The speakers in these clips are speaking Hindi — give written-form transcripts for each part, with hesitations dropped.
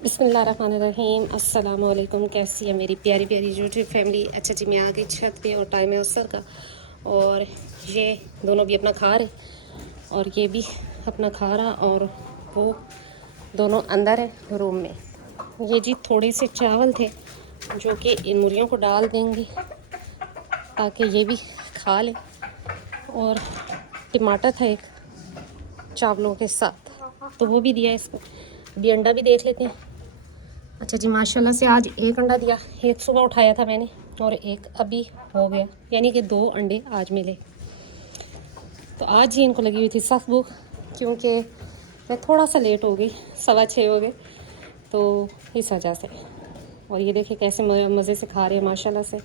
बिस्मिल्लाहिर्रहमानिर्रहीम। अस्सलाम वालेकुम। कैसी है मेरी प्यारी प्यारी यूट्यूब फैमिली। अच्छा जी, मैं आ गई छत पे और टाइम है असर का, और ये दोनों भी अपना खा रहे और ये भी अपना खा रहा, और वो दोनों अंदर है रूम में। ये जी थोड़े से चावल थे जो कि इन मुर्गियों को डाल देंगे ताकि ये भी खा लें, और टमाटर था एक चावलों के साथ तो वो भी दिया इसको। अभी अंडा भी देख लेते हैं। अच्छा जी, माशाल्लाह से आज एक अंडा दिया, एक सुबह उठाया था मैंने और एक अभी हो गया, यानी कि 2 अंडे आज मिले। तो आज ही इनको लगी हुई थी सख्त भूख, क्योंकि मैं थोड़ा सा लेट हो गई, 6:15 हो गए, तो इस वजह से। और ये देखिए कैसे मज़े से खा रहे हैं माशाल्लाह से।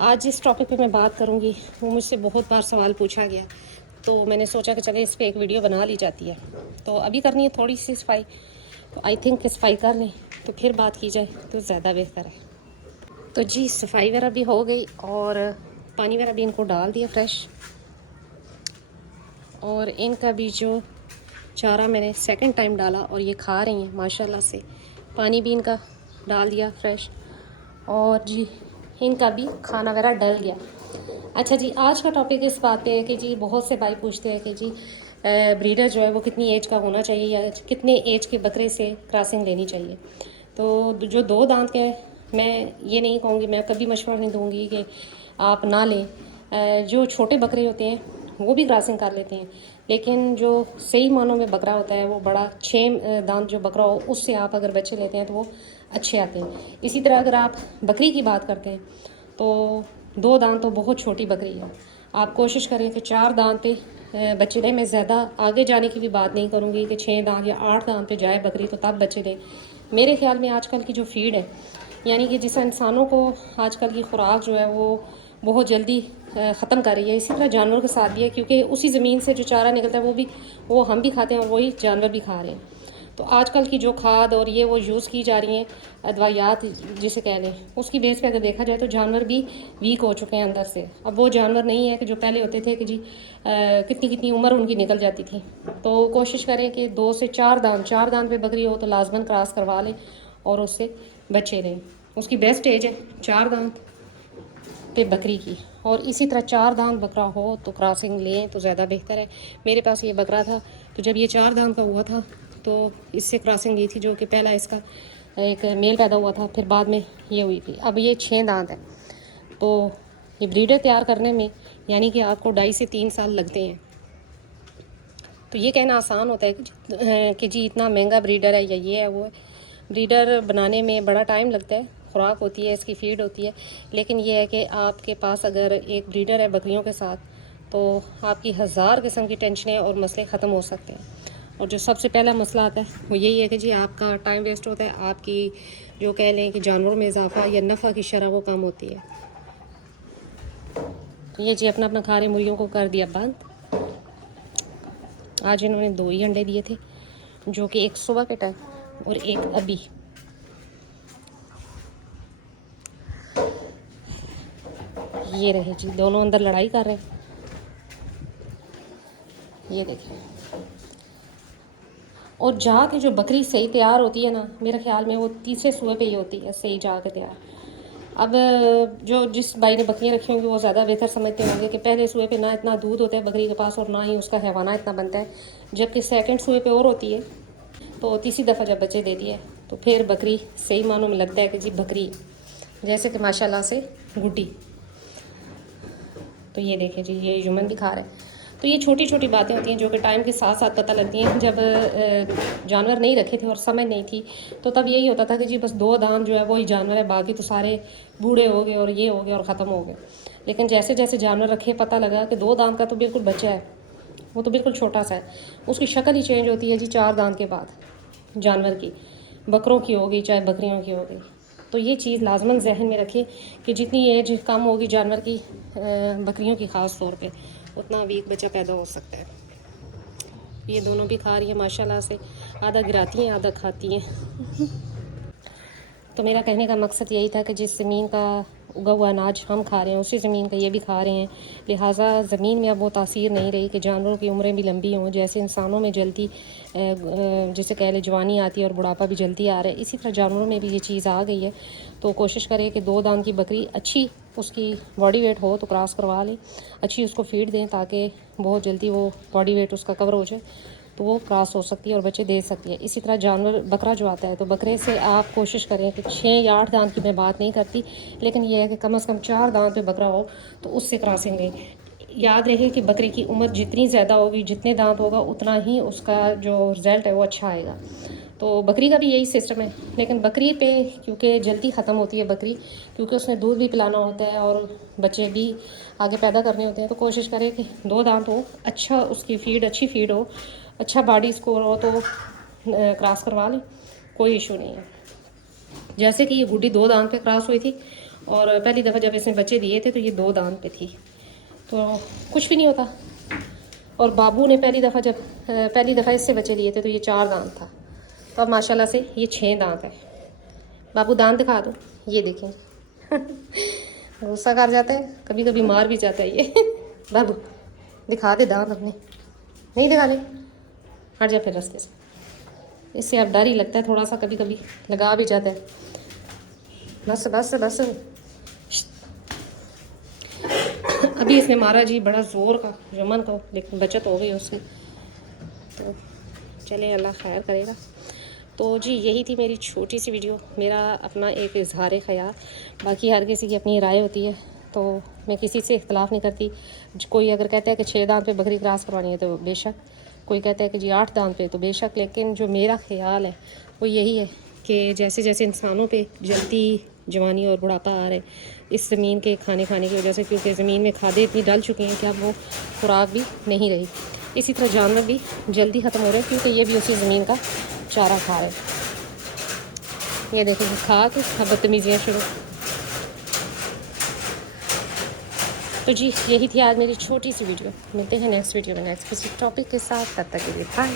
आज जिस टॉपिक पे मैं बात करूँगी वो मुझसे बहुत बार सवाल पूछा गया, तो मैंने सोचा कि चले इस पर एक वीडियो बना ली जाती है। तो अभी करनी है थोड़ी सी सफाई, तो आई थिंक सफाई कर लें तो फिर बात की जाए तो ज़्यादा बेहतर है। तो जी सफाई वगैरह भी हो गई और पानी वगैरह भी इनको डाल दिया फ्रेश, और इनका भी जो चारा मैंने सेकंड टाइम डाला और ये खा रही हैं माशाल्लाह से। पानी भी इनका डाल दिया फ्रेश, और जी इनका भी खाना वगैरह डल गया। अच्छा जी, आज का टॉपिक इस बात पे है कि जी बहुत से भाई पूछते हैं कि जी ब्रीडर जो है वो कितनी एज का होना चाहिए या कितने एज के बकरे से क्रॉसिंग लेनी चाहिए। तो जो 2 दांत के, मैं ये नहीं कहूँगी, मैं कभी मशवरा नहीं दूँगी कि आप ना लें। जो छोटे बकरे होते हैं वो भी क्रॉसिंग कर लेते हैं, लेकिन जो सही मानों में बकरा होता है वो बड़ा 6 दांत जो बकरा हो उससे आप अगर बच्चे लेते हैं तो वो अच्छे आते हैं। इसी तरह अगर आप बकरी की बात करते हैं तो 2 दांत तो बहुत छोटी बकरी है। आप कोशिश करें कि 4 दांत पे बच्चे दें। मैं ज़्यादा आगे जाने की भी बात नहीं करूँगी कि 6 दांत या 8 दांत पे जाए बकरी तो तब बच्चे दें। मेरे ख्याल में आजकल की जो फीड है, यानी कि जिस इंसानों को आजकल की खुराक जो है वो बहुत जल्दी ख़त्म कर रही है, इसी तरह जानवरों के साथ भी है, क्योंकि उसी ज़मीन से जो चारा निकलता है वो हम भी खाते हैं और वही जानवर भी खा रहे हैं। तो आजकल की जो खाद और ये वो यूज़ की जा रही हैं दवाइयात जिसे कह लें, उसकी बेस पे अगर देखा जाए तो जानवर भी वीक हो चुके हैं अंदर से। अब वो जानवर नहीं है कि जो पहले होते थे कि जी कितनी कितनी उम्र उनकी निकल जाती थी। तो कोशिश करें कि 2 से 4 दांत पे बकरी हो तो लाजमन क्रॉस करवा लें और उससे बचे रहें। उसकी बेस्ट एज है 4 दांत पे बकरी की, और इसी तरह 4 दांत बकरा हो तो क्रॉसिंग लें तो ज़्यादा बेहतर है। मेरे पास ये बकरा था, तो जब ये 4 दांत का हुआ था तो इससे क्रॉसिंग ली थी, जो कि पहला इसका एक मेल पैदा हुआ था, फिर बाद में ये हुई थी। अब ये 6 दांत है। तो ये ब्रीडर तैयार करने में यानी कि आपको 2.5 से 3 साल लगते हैं। तो ये कहना आसान होता है कि जी इतना महंगा ब्रीडर है या ये है वो है। ब्रीडर बनाने में बड़ा टाइम लगता है, खुराक होती है, इसकी फीड होती है, लेकिन ये है कि आपके पास अगर एक ब्रीडर है बकरियों के साथ तो आपकी 1000 किस्म की टेंशनें और मसले ख़त्म हो सकते हैं। और जो सबसे पहला मसला आता है वो यही है कि जी आपका टाइम वेस्ट होता है, आपकी जो कह लें कि जानवरों में इजाफा या नफ़ा की शरह वो कम होती है। तो ये जी अपना अपना खा रहे मुर्गियों को कर दिया बंद। आज इन्होंने 2 ही अंडे दिए थे, जो कि एक सुबह के टाइम और एक अभी। ये रहे जी, दोनों अंदर लड़ाई कर रहे हैं। ये देखिए, और जाके जो बकरी सही तैयार होती है ना, मेरे ख्याल में वो तीसरे सूए पे ही होती है सही जाके तैयार। अब जो जिस भाई ने बकरियां रखी होंगी वो ज़्यादा बेहतर समझते होंगे कि पहले सूए पे ना इतना दूध होता है बकरी के पास और ना ही उसका हैवाना इतना बनता है, जबकि सेकंड सूए पे और होती है। तो तीसरी दफ़ा जब बच्चे देती है तो फिर बकरी सही मानों में लगता है कि जी बकरी, जैसे कि माशाल्लाह से गुड्डी। तो ये देखिए जी, ये युमन भी खा रहा है। तो ये छोटी छोटी बातें होती हैं जो कि टाइम के साथ साथ पता लगती हैं। जब जानवर नहीं रखे थे और समझ नहीं थी तो तब यही होता था कि जी बस 2 दांत जो है वही जानवर है, बाकी तो सारे बूढ़े हो गए और ये हो गए और ख़त्म हो गए। लेकिन जैसे जैसे जानवर रखे पता लगा कि 2 दांत का तो बिल्कुल बच्चा है, वो तो बिल्कुल छोटा सा है, उसकी शक्ल ही चेंज होती है जी 4 दांत के बाद जानवर की, बकरों की होगी चाहे बकरियों की होगी। तो ये चीज़ लाजमन जहन में रखें कि जितनी एज कम होगी जानवर की, बकरियों की ख़ास तौर पे, उतना वीक बच्चा पैदा हो सकता है। ये दोनों भी खा रही है माशाल्लाह से, आधा गिराती हैं आधा खाती हैं। तो मेरा कहने का मकसद यही था कि जिस ज़मीन का उगा हुआ अनाज हम खा रहे हैं, उसी ज़मीन का ये भी खा रहे हैं। लिहाजा ज़मीन में अब वो तासीर नहीं रही कि जानवरों की उम्रें भी लंबी हों। जैसे इंसानों में जल्दी जैसे कह लें जवानी आती है और बुढ़ापा भी जल्दी आ रहा है, इसी तरह जानवरों में भी ये चीज़ आ गई है। तो कोशिश करें कि 2 दांत की बकरी अच्छी उसकी बॉडी वेट हो तो क्रॉस करवा लें, अच्छी उसको फीड दें ताकि बहुत जल्दी वो बॉडी वेट उसका कवर हो जाए, तो वो क्रॉस हो सकती है और बच्चे दे सकती है। इसी तरह जानवर बकरा जो आता है, तो बकरे से आप कोशिश करें कि 6 या 8 दांत की मैं बात नहीं करती, लेकिन यह है कि कम से कम 4 दांत पे बकरा हो तो उससे क्रॉसिंग लें। याद रहे कि बकरी की उम्र जितनी ज़्यादा होगी, जितने दांत होगा, उतना ही उसका जो रिज़ल्ट है वो अच्छा आएगा। तो बकरी का भी यही सिस्टम है, लेकिन बकरी पे क्योंकि जल्दी ख़त्म होती है बकरी, क्योंकि उसने दूध भी पिलाना होता है और बच्चे भी आगे पैदा करने होते हैं, तो कोशिश करें कि 2 दांत हो, अच्छा उसकी फीड अच्छी फीड हो, अच्छा बॉडी स्कोर हो, तो क्रॉस करवा लें, कोई इशू नहीं है। जैसे कि ये गुड्डी 2 दांत पे क्रॉस हुई थी और पहली दफ़ा जब इसने बच्चे दिए थे तो ये 2 दांत पे थी, तो कुछ भी नहीं होता। और बाबू ने पहली दफ़ा इससे बच्चे लिए थे तो ये 4 दांत था, तो अब माशाल्लाह से ये 6 दांत है। बाबू दांत दिखा दो, ये देखें गुस्सा कर जाता है, कभी कभी मार भी जाता है ये बाबू दिखा दे दांत अपने, नहीं दिखा दे, हट जा फिर रास्ते से। इससे अब डर ही लगता है थोड़ा सा, कभी कभी लगा भी जाता है। बस बस बस, अभी इसने मारा जी बड़ा ज़ोर का यमन को, लेकिन बचत हो गई उससे, तो चले अल्लाह खैर करेगा। तो जी यही थी मेरी छोटी सी वीडियो, मेरा अपना एक इजहार ख़याल। बाकी हर किसी की अपनी राय होती है, तो मैं किसी से इख्तलाफ नहीं करती। कोई अगर कहता है कि 6 दांत पे बकरी क्रॉस करवानी है तो बेशक, कोई कहता है कि जी 8 दांत पे, तो बेशक। लेकिन जो मेरा ख़याल है वो यही है कि जैसे जैसे इंसानों पे जल्दी जवानी और बुढ़ापा आ रहा है इस ज़मीन के खाने की वजह से, क्योंकि ज़मीन में खादें इतनी डल चुकी हैं कि अब वो खुराक भी नहीं रही। इसी तरह जानवर भी जल्दी ख़त्म हो रहे हैं क्योंकि ये भी उसी ज़मीन का चारा खा रहे हैं। ये देखें खा के बदतमीजियाँ शुरू। तो जी यही थी आज मेरी छोटी सी वीडियो। मिलते हैं नेक्स्ट वीडियो में नेक्स्ट किसी टॉपिक के साथ, तब तक के लिए बाय।